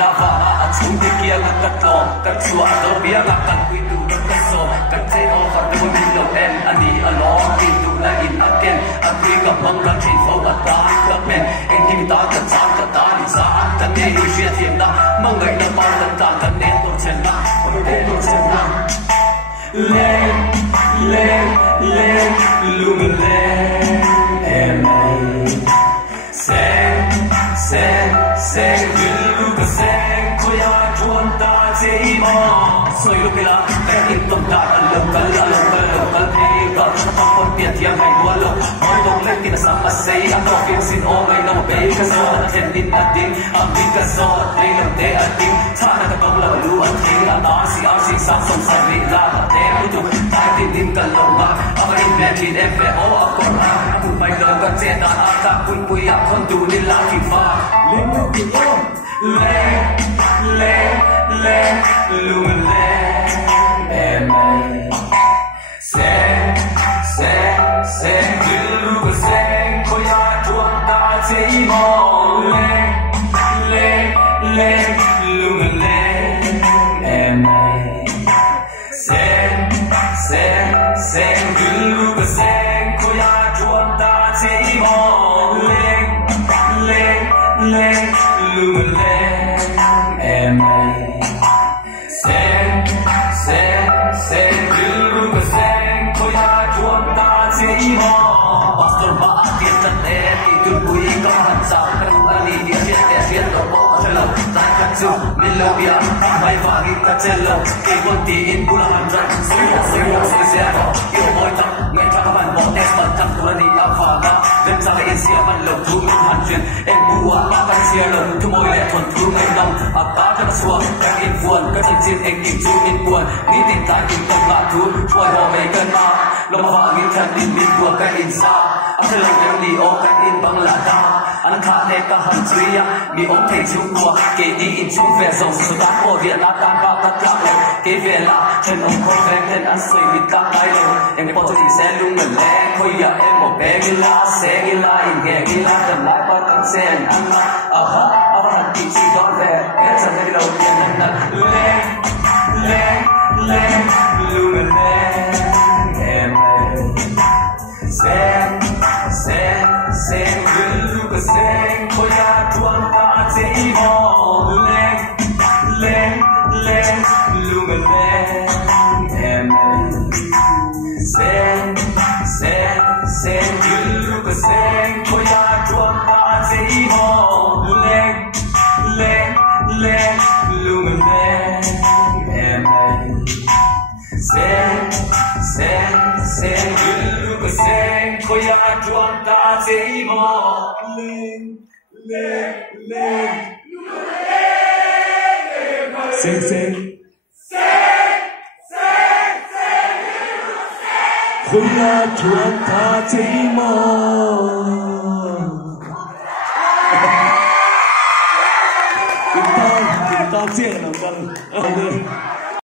na va a chung ti kia ga kat lo kat chua do bia ga kan kui tu da ka so kat che o har de mi lo en ani a lo ti tu na in again a kui ka bang ga thi fo a ta ka men en kim ta ka cha ka ta ni sa ta ne ni sia thiam na mang ngai na pa ta ta ka ne to chen na ko de to chen na lên lên lên luôn lên em này sen gül ka sen koya chuan ta chei ma soi lo kila ka in tom ta lo kal hey ka ta pon pia thiam hai lo lo oi dong le tin sa ma sei a to feel sin o ngai no be ka so ten din a ding a bi ka so dei lo de a ding cha na ka tong lo lu a thing a na si sa som sa ri la te mu tu ta tin din ka lo ma a ma in me tin e fe o a ko ra ku pai lo ka che ta a ta pui a kon tu ni la ki fa lên lên thì ôm lên lên lên luôn lên em này sen gül ka sen koya chuan ta chei mo lên lên lên luôn lên em này sen gül ka sen koya chuan ta chei mo lên lên lên luôn lên em này sen gül ka sen koya chuan ta chei mo pastor ba atin ta te ti tu pui ka han sa ka ani dia dia to po ka lo ta ka chu min lo bia mai va gi ka chelo ke bon ti in pula han ra so se yo moi ta ngai ta ban bo tes ban ta tu ni a fa ga ven sa in sia ban lo tu min han chen em bua ba ban sia lo tu moi le thon tu ngai nam a ta ta suwa ka in buồn ka chin em in chu in buồn ni tin ta in ta la tu choi ho me kan ma lo ma va gi than in min bua ka in sa a ta lo em ni o ka in bang la da an kha ne ka han chria mi om thei chu bua ke di in chu ve so su ta ko via na ta ba ta ka le ke ve la chen om ko ve ten an soi mi ta kai lo em po chu se lung me le khoi ya em mo be gi la se gi la in ge gi la tam lai pa tam sen an ma a ha han ti chi don ve e cha ne lo bien nan lên lên lên luôn lên em sen gül ka sen koya chuan ta chei mo lên lên lên luôn lên em sen gül ka sen koya chuan ta chei mo lên lên lên luôn lên em sen gül ka sen koya chuan ta chei mo lên lên lên sen koya chuan ta chei mo chúng ta chia làm vâng